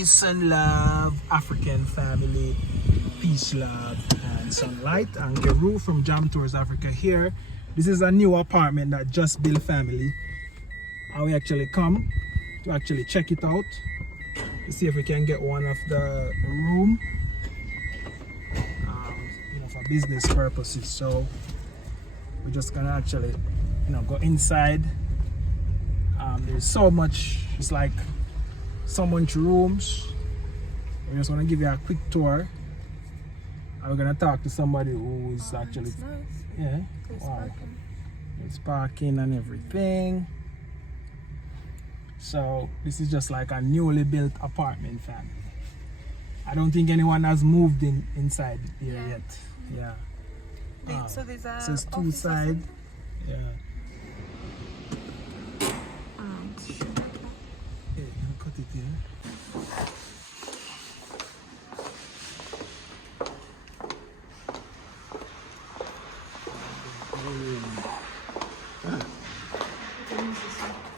Peace and love, African family. Peace, love, and sunlight. And Guru from Jam Tours Africa here. This is a new apartment that just built family. And we actually come to actually check it out to see if we can get one of the room, for business purposes. So we're just gonna actually, go inside. There's so much. It's like so much rooms. We just want to give you a quick tour. And we're gonna talk to somebody who is actually, it's nice. yeah, It's wow, parking. it's parking and everything. So this is just like a newly built apartment family. I don't think anyone has moved inside here yet. Yeah. So there's a So it's two office or side. something? Yeah. Sure. Okay, I'll cut it here.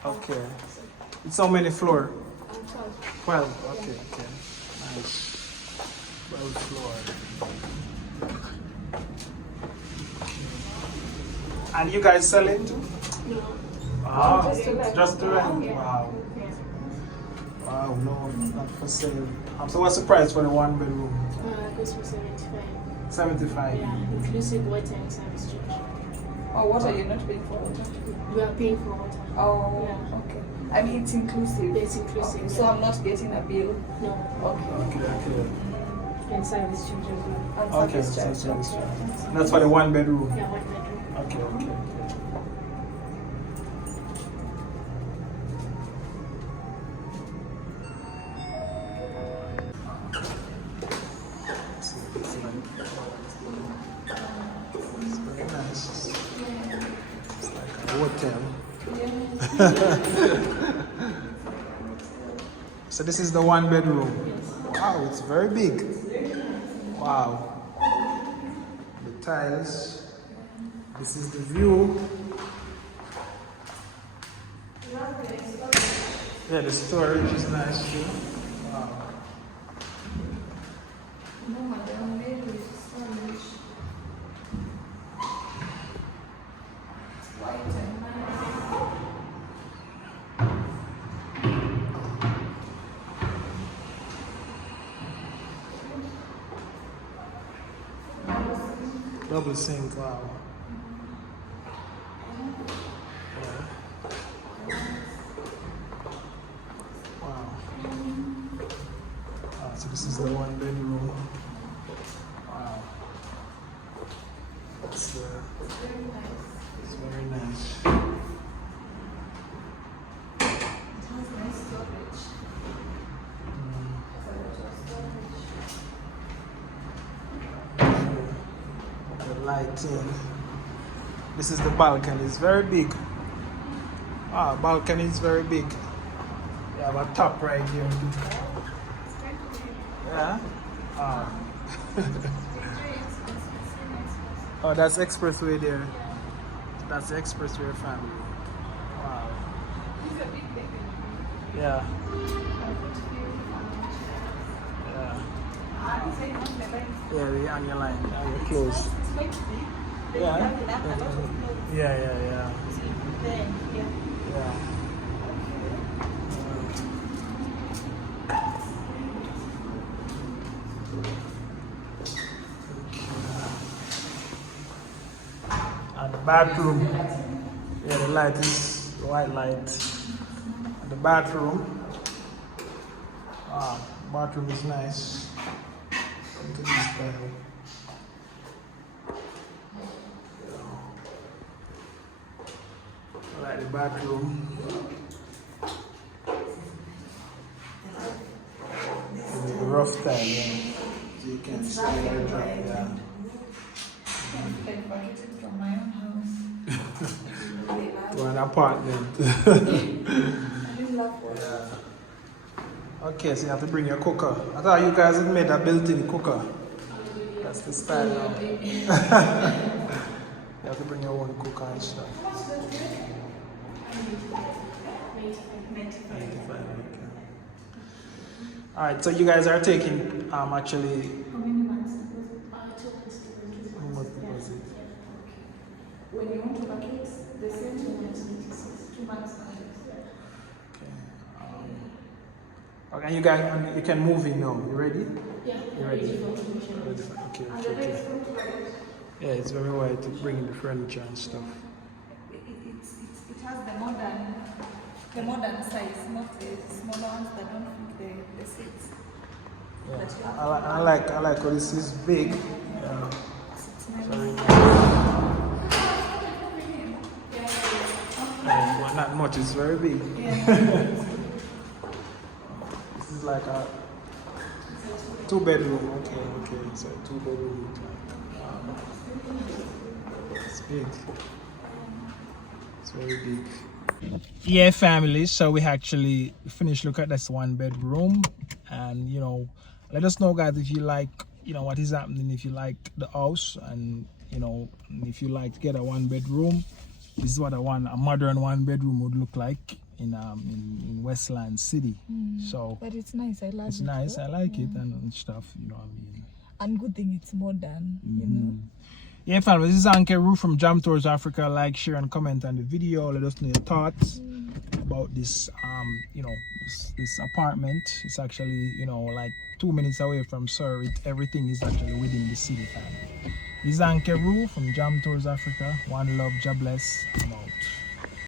Okay. It's how many floor? 12. Okay. Nice. 12 floor. And you guys selling too? No. Ah, Just just to rent. Yeah. Wow. Yeah. Wow, no, not for sale. So what's the price for the one bedroom? Goes for 75. 75. Yeah, inclusive water and service charge. Oh, what are you not paying for water? We are paying for water. Oh, Yeah. okay. I mean, it's inclusive. It's inclusive. Okay, so I'm not getting a bill. No. Okay. Okay. And service charge as well. And Okay, service charge. so service charge. That's for the one bedroom. Yeah, 1 bedroom. Okay. It's very nice. It's like a hotel. So this is the one bedroom. Wow, it's very big. Wow. The tiles. This is the view. Yeah, the storage is nice too. Wow. Double sink, wow. Wow. So this is the one bedroom. Wow. It's very nice. The lighting. This is the balcony. It's very big. Wow, balcony is very big. You have a top right here. Yeah. Oh, that's expressway there. That's the expressway family. Wow. Yeah. Yeah, the annual line. You're close. Yeah. Yeah. And the bathroom. Yeah, the light is white light. And the bathroom. Wow, bathroom is nice. Look at this style. I like the bathroom. The rough style, yeah. So you can see the drop, yeah. From my own house. To an apartment. I love water. Yeah. Okay, so you have to bring your cooker. I thought you guys had made a built-in cooker. That's the style now. You have to bring your own cooker and stuff. 95, okay. All right, so you guys are taking actually How many months deposit? 2 months deposit. how much deposit? When you want to vacate, the same 2 2 months months. notice. 2 months. Okay, you guys, you can move in now. You ready? Yeah. You ready? For commission. Ready for- Okay, And okay, the okay. next one, Yeah, it's very wide to bring in the furniture and stuff. it has the modern size, not the smaller ones that don't fit the seats. Yeah. I like how this is big. Yeah. Sorry. Well, not much. It's very big. This is like a 2-bedroom. Okay. So 2-bedroom. It's big. It's very big. Yeah, family. So we actually finished look at this 1-bedroom, and let us know, guys, if you like what is happening, if you like the house, and if you like to get a 1-bedroom. This is what a modern 1-bedroom would look like in Westland City. So But it's nice. I love it. it's nice. I like it and stuff. You know what I mean. And good thing it's modern. You know. Yeah, family, this is Anke Roo from Jam Tours Africa. Like, share, and comment on the video. Let us know your thoughts about this, this apartment. It's actually, like 2 minutes away from Surrey. Everything is actually within the city, family. This is Anke Roo from Jam Tours Africa. One love, God bless. I'm out.